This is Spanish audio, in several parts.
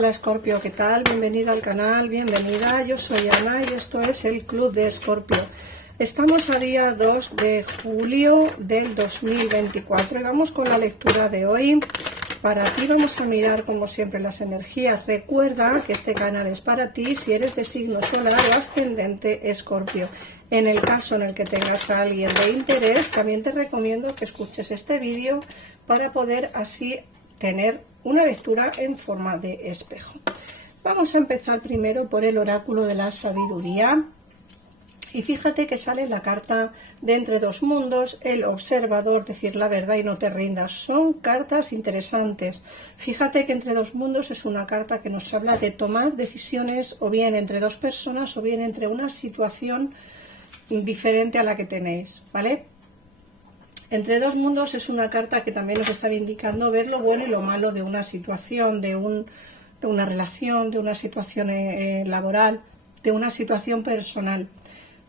Hola Escorpio, ¿qué tal? Bienvenida al canal, bienvenida. Yo soy Ana y esto es el Club de Escorpio. Estamos a día 2 de julio del 2024 y vamos con la lectura de hoy. Para ti vamos a mirar como siempre las energías. Recuerda que este canal es para ti si eres de signo solar o ascendente Escorpio. En el caso en el que tengas a alguien de interés, también te recomiendo que escuches este vídeo para poder así tener una lectura en forma de espejo. Vamos a empezar primero por el oráculo de la sabiduría. Y fíjate que sale la carta de Entre dos mundos, el observador, decir la verdad y no te rindas. Son cartas interesantes. Fíjate que Entre dos mundos es una carta que nos habla de tomar decisiones o bien entre dos personas o bien entre una situación diferente a la que tenéis, ¿vale? Entre dos mundos es una carta que también nos está indicando ver lo bueno y lo malo de una situación, de una relación, de una situación laboral, de una situación personal.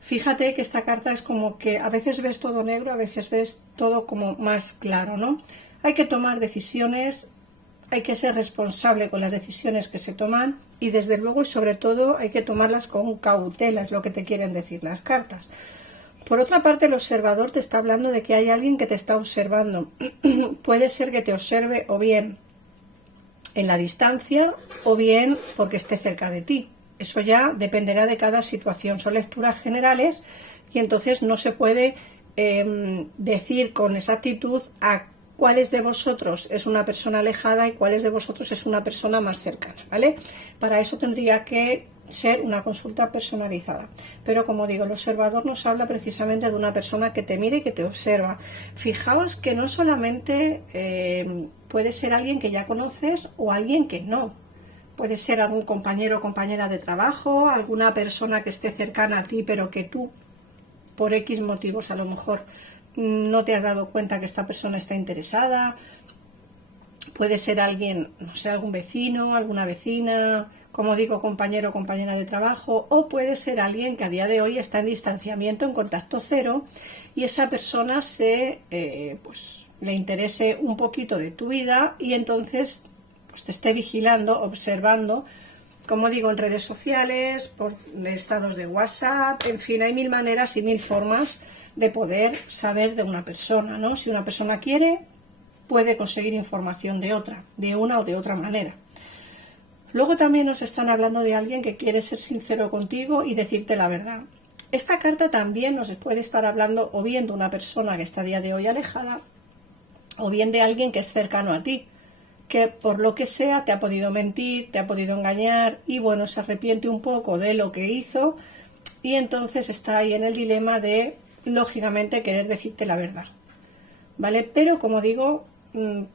Fíjate que esta carta es como que a veces ves todo negro, a veces ves todo como más claro, ¿no? Hay que tomar decisiones, hay que ser responsable con las decisiones que se toman y desde luego y sobre todo hay que tomarlas con cautela, es lo que te quieren decir las cartas. Por otra parte, el observador te está hablando de que hay alguien que te está observando. Puede ser que te observe o bien en la distancia o bien porque esté cerca de ti. Eso ya dependerá de cada situación. Son lecturas generales y entonces no se puede decir con exactitud a cuáles de vosotros es una persona alejada y cuáles de vosotros es una persona más cercana, ¿vale? Para eso tendría que ser una consulta personalizada. Pero como digo, el observador nos habla precisamente de una persona que te mira y que te observa. Fijaos que no solamente puede ser alguien que ya conoces o alguien que no. Puede ser algún compañero o compañera de trabajo, alguna persona que esté cercana a ti, pero que tú, por X motivos, a lo mejor no te has dado cuenta que esta persona está interesada. Puede ser alguien, no sé, algún vecino, alguna vecina, como digo, compañero o compañera de trabajo, o puede ser alguien que a día de hoy está en distanciamiento, en contacto cero, y esa persona pues, le interese un poquito de tu vida y entonces pues, te esté vigilando, observando, como digo, en redes sociales, por estados de WhatsApp, en fin, hay mil maneras y mil formas de poder saber de una persona, ¿no? Si una persona quiere, puede conseguir información de otra, de una o de otra manera. Luego también nos están hablando de alguien que quiere ser sincero contigo y decirte la verdad. Esta carta también nos puede estar hablando o bien de una persona que está a día de hoy alejada, o bien de alguien que es cercano a ti, que por lo que sea te ha podido mentir, te ha podido engañar y bueno, se arrepiente un poco de lo que hizo y entonces está ahí en el dilema de, lógicamente, querer decirte la verdad, ¿vale? Pero como digo,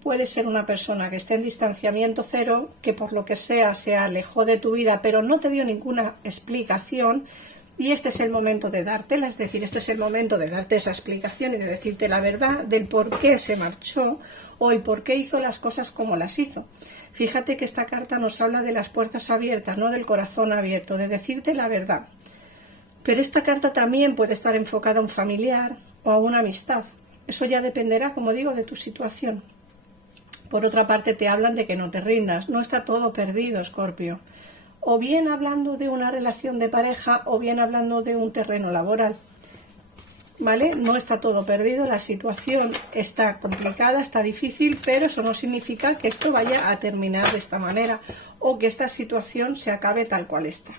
puede ser una persona que esté en distanciamiento cero, que por lo que sea se alejó de tu vida, pero no te dio ninguna explicación y este es el momento de dártela, es decir, este es el momento de darte esa explicación y de decirte la verdad del por qué se marchó o el por qué hizo las cosas como las hizo. Fíjate que esta carta nos habla de las puertas abiertas, no del corazón abierto, de decirte la verdad. Pero esta carta también puede estar enfocada a un familiar o a una amistad. Eso ya dependerá, como digo, de tu situación. Por otra parte, te hablan de que no te rindas. No está todo perdido, Escorpio. O bien hablando de una relación de pareja o bien hablando de un terreno laboral. ¿Vale? No está todo perdido. La situación está complicada, está difícil, pero eso no significa que esto vaya a terminar de esta manera o que esta situación se acabe tal cual está.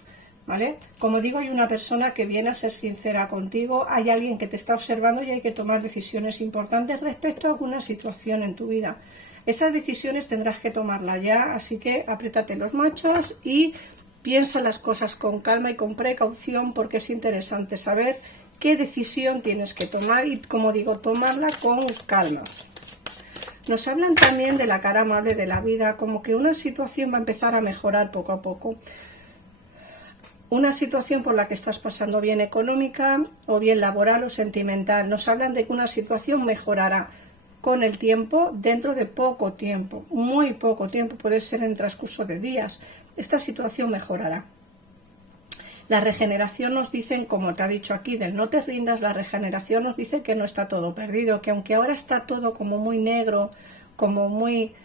¿Vale? Como digo, hay una persona que viene a ser sincera contigo, hay alguien que te está observando y hay que tomar decisiones importantes respecto a alguna situación en tu vida. Esas decisiones tendrás que tomarlas ya, así que apriétate los machos y piensa las cosas con calma y con precaución porque es interesante saber qué decisión tienes que tomar y, como digo, tomarla con calma. Nos hablan también de la cara amable de la vida, como que una situación va a empezar a mejorar poco a poco. Una situación por la que estás pasando bien económica o bien laboral o sentimental. Nos hablan de que una situación mejorará con el tiempo, dentro de poco tiempo, muy poco tiempo, puede ser en el transcurso de días. Esta situación mejorará. La regeneración nos dicen, como te ha dicho aquí, del no te rindas, la regeneración nos dice que no está todo perdido, que aunque ahora está todo como muy negro, como muy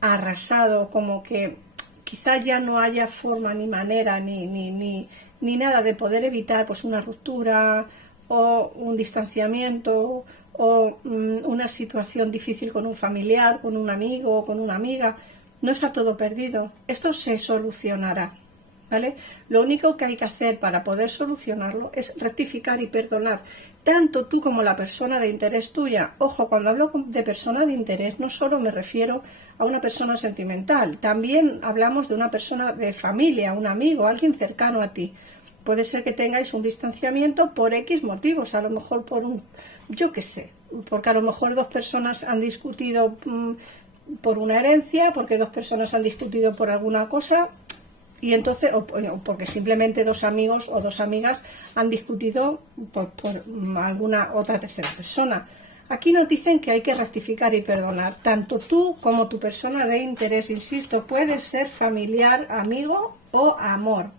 arrasado, como que quizá ya no haya forma ni manera ni nada de poder evitar pues una ruptura o un distanciamiento o una situación difícil con un familiar, con un amigo, con una amiga. No está todo perdido, esto se solucionará, ¿vale? Lo único que hay que hacer para poder solucionarlo es rectificar y perdonar, tanto tú como la persona de interés tuya. Ojo, cuando hablo de persona de interés no solo me refiero a una persona sentimental, también hablamos de una persona de familia, un amigo, alguien cercano a ti. Puede ser que tengáis un distanciamiento por X motivos, a lo mejor por yo qué sé, porque a lo mejor dos personas han discutido por una herencia, porque dos personas han discutido por alguna cosa, y entonces, o porque simplemente dos amigos o dos amigas han discutido por alguna otra tercera persona. Aquí nos dicen que hay que rectificar y perdonar, tanto tú como tu persona de interés, insisto, puede ser familiar, amigo o amor.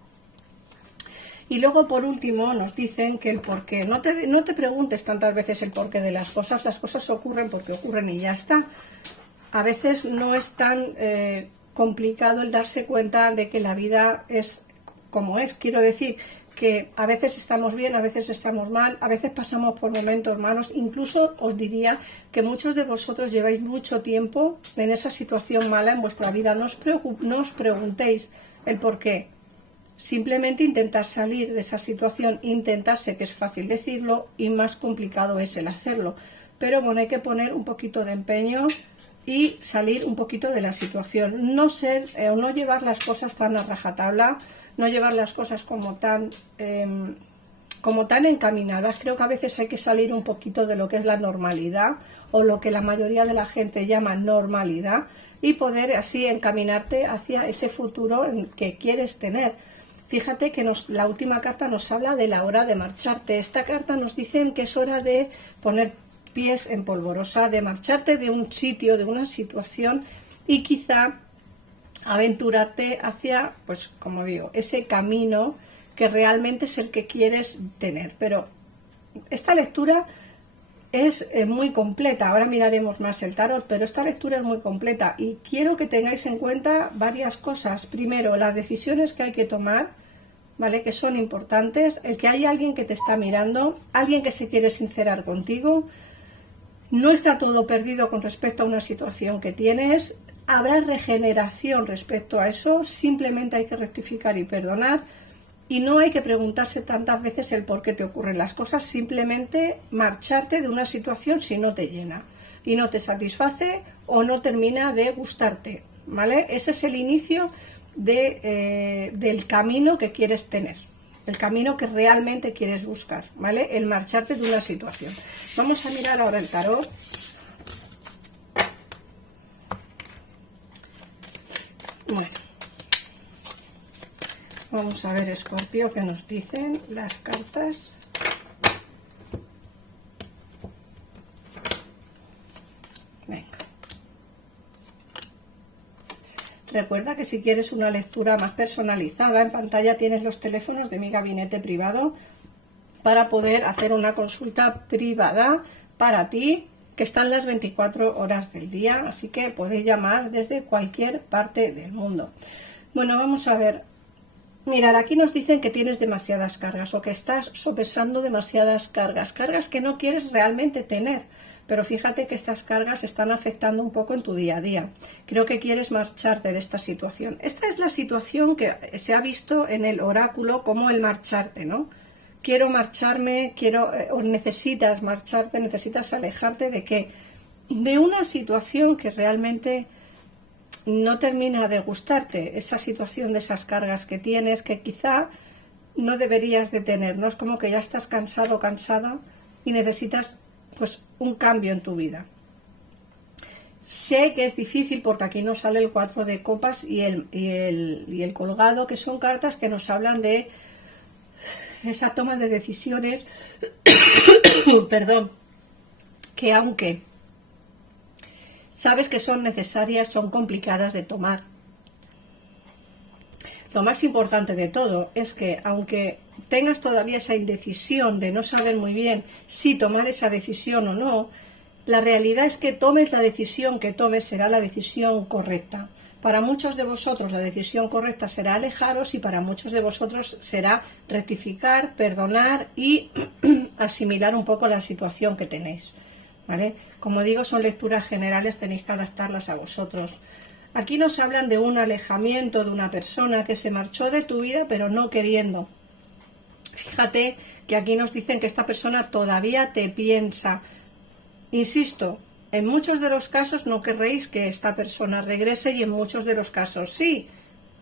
Y luego, por último, nos dicen que el porqué. No te preguntes tantas veces el porqué de las cosas ocurren porque ocurren y ya está. A veces no es tan complicado el darse cuenta de que la vida es como es. Quiero decir que a veces estamos bien, a veces estamos mal, a veces pasamos por momentos malos. Incluso os diría que muchos de vosotros lleváis mucho tiempo en esa situación mala en vuestra vida. No os preguntéis el porqué. Simplemente intentar salir de esa situación, sé que es fácil decirlo y más complicado es el hacerlo. Pero bueno, hay que poner un poquito de empeño y salir un poquito de la situación. No llevar las cosas tan a rajatabla, no llevar las cosas como tan encaminadas. Creo que a veces hay que salir un poquito de lo que es la normalidad o lo que la mayoría de la gente llama normalidad y poder así encaminarte hacia ese futuro que quieres tener. Fíjate que la última carta nos habla de la hora de marcharte. Esta carta nos dice que es hora de poner pies en polvorosa, de marcharte de un sitio, de una situación y quizá aventurarte hacia, pues como digo, ese camino que realmente es el que quieres tener. Pero esta lectura es muy completa. Ahora miraremos más el tarot, pero esta lectura es muy completa y quiero que tengáis en cuenta varias cosas. Primero, las decisiones que hay que tomar, ¿vale? Que son importantes, el que hay alguien que te está mirando, alguien que se quiere sincerar contigo. No está todo perdido con respecto a una situación que tienes, habrá regeneración respecto a eso, simplemente hay que rectificar y perdonar y no hay que preguntarse tantas veces el por qué te ocurren las cosas, simplemente marcharte de una situación si no te llena y no te satisface o no termina de gustarte, ¿vale? Ese es el inicio del camino que quieres tener. El camino que realmente quieres buscar, ¿vale? El marcharte de una situación. Vamos a mirar ahora el tarot. Bueno. Vamos a ver, Escorpio, qué nos dicen las cartas. Venga. Recuerda que si quieres una lectura más personalizada, en pantalla tienes los teléfonos de mi gabinete privado para poder hacer una consulta privada para ti, que están las 24 horas del día, así que podéis llamar desde cualquier parte del mundo. Bueno, vamos a ver. Mirad, aquí nos dicen que tienes demasiadas cargas o que estás sopesando demasiadas cargas que no quieres realmente tener. Pero fíjate que estas cargas están afectando un poco en tu día a día. Creo que quieres marcharte de esta situación. Esta es la situación que se ha visto en el oráculo como el marcharte, ¿no? Quiero marcharme, o necesitas marcharte, necesitas alejarte ¿de qué? De una situación que realmente no termina de gustarte. Esa situación de esas cargas que tienes que quizá no deberías de tener, ¿no? Es como que ya estás cansado o cansada y necesitas pues un cambio en tu vida. Sé que es difícil porque aquí nos sale el 4 de copas y el colgado, que son cartas que nos hablan de esa toma de decisiones, perdón, que aunque sabes que son necesarias, son complicadas de tomar. Lo más importante de todo es que aunque tengas todavía esa indecisión de no saber muy bien si tomar esa decisión o no, la realidad es que tomes la decisión que tomes será la decisión correcta. Para muchos de vosotros la decisión correcta será alejaros y para muchos de vosotros será rectificar, perdonar y asimilar un poco la situación que tenéis, ¿vale? Como digo, son lecturas generales, tenéis que adaptarlas a vosotros. Aquí nos hablan de un alejamiento de una persona que se marchó de tu vida pero no queriendo. Fíjate que aquí nos dicen que esta persona todavía te piensa. Insisto, en muchos de los casos no querréis que esta persona regrese y en muchos de los casos sí.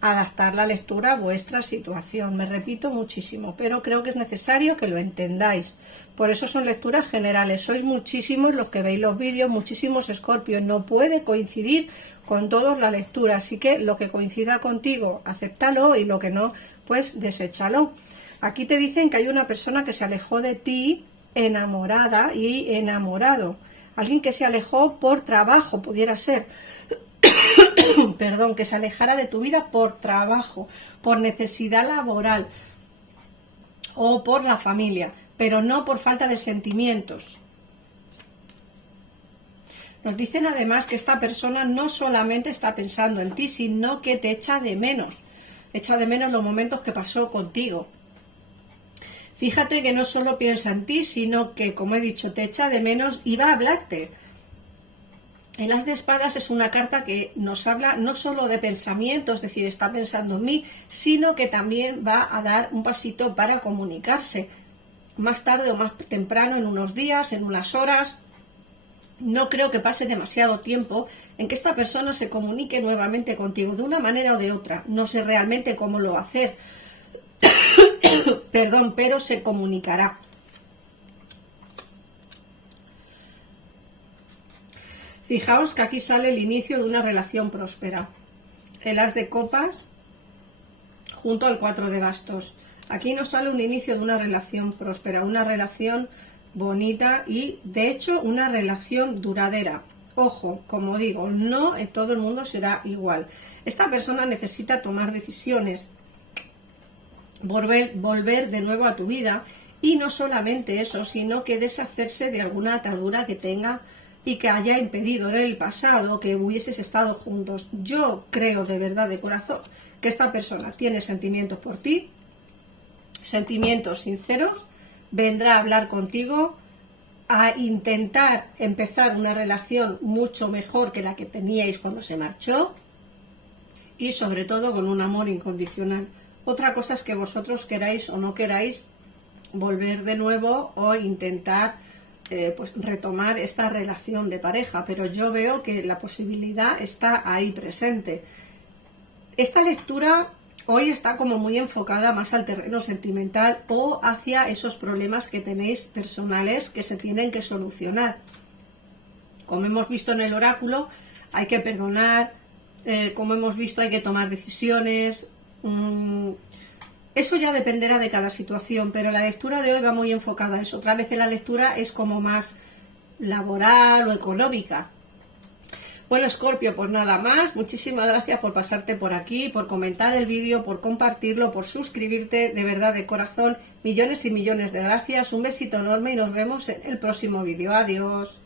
Adaptar la lectura a vuestra situación. Me repito muchísimo, pero creo que es necesario que lo entendáis. Por eso son lecturas generales. Sois muchísimos los que veis los vídeos, muchísimos Escorpios. No puede coincidir con todos la lectura, así que lo que coincida contigo, acéptalo y lo que no, pues deséchalo. Aquí te dicen que hay una persona que se alejó de ti, enamorada y enamorado. Alguien que se alejó por trabajo, pudiera ser. Perdón, que se alejara de tu vida por trabajo, por necesidad laboral o por la familia, pero no por falta de sentimientos. Nos dicen además que esta persona no solamente está pensando en ti, sino que te echa de menos. Echa de menos los momentos que pasó contigo. Fíjate que no solo piensa en ti, sino que, como he dicho, te echa de menos y va a hablarte. El As de Espadas es una carta que nos habla no solo de pensamiento, es decir, está pensando en mí, sino que también va a dar un pasito para comunicarse. Más tarde o más temprano, en unos días, en unas horas. No creo que pase demasiado tiempo en que esta persona se comunique nuevamente contigo, de una manera o de otra. No sé realmente cómo lo va a hacer. Perdón, pero se comunicará. Fijaos que aquí sale el inicio de una relación próspera. El As de Copas junto al 4 de Bastos. Aquí nos sale un inicio de una relación próspera, una relación bonita y, de hecho, una relación duradera. Ojo, como digo, no en todo el mundo será igual. Esta persona necesita tomar decisiones, volver de nuevo a tu vida y no solamente eso, sino que deshacerse de alguna atadura que tenga y que haya impedido en el pasado que hubieses estado juntos. Yo creo de verdad, de corazón, que esta persona tiene sentimientos por ti, sentimientos sinceros, vendrá a hablar contigo, a intentar empezar una relación mucho mejor que la que teníais cuando se marchó y sobre todo con un amor incondicional. Otra cosa es que vosotros queráis o no queráis volver de nuevo o intentar pues retomar esta relación de pareja, pero yo veo que la posibilidad está ahí presente. Esta lectura hoy está como muy enfocada más al terreno sentimental o hacia esos problemas que tenéis personales que se tienen que solucionar. Como hemos visto en el oráculo, hay que perdonar, como hemos visto hay que tomar decisiones. Eso ya dependerá de cada situación, pero la lectura de hoy va muy enfocada a eso. Otra vez la lectura es como más laboral o económica. Bueno, Escorpio, pues nada más. Muchísimas gracias por pasarte por aquí, por comentar el vídeo, por compartirlo, por suscribirte. De verdad, de corazón, millones y millones de gracias. Un besito enorme y nos vemos en el próximo vídeo. Adiós.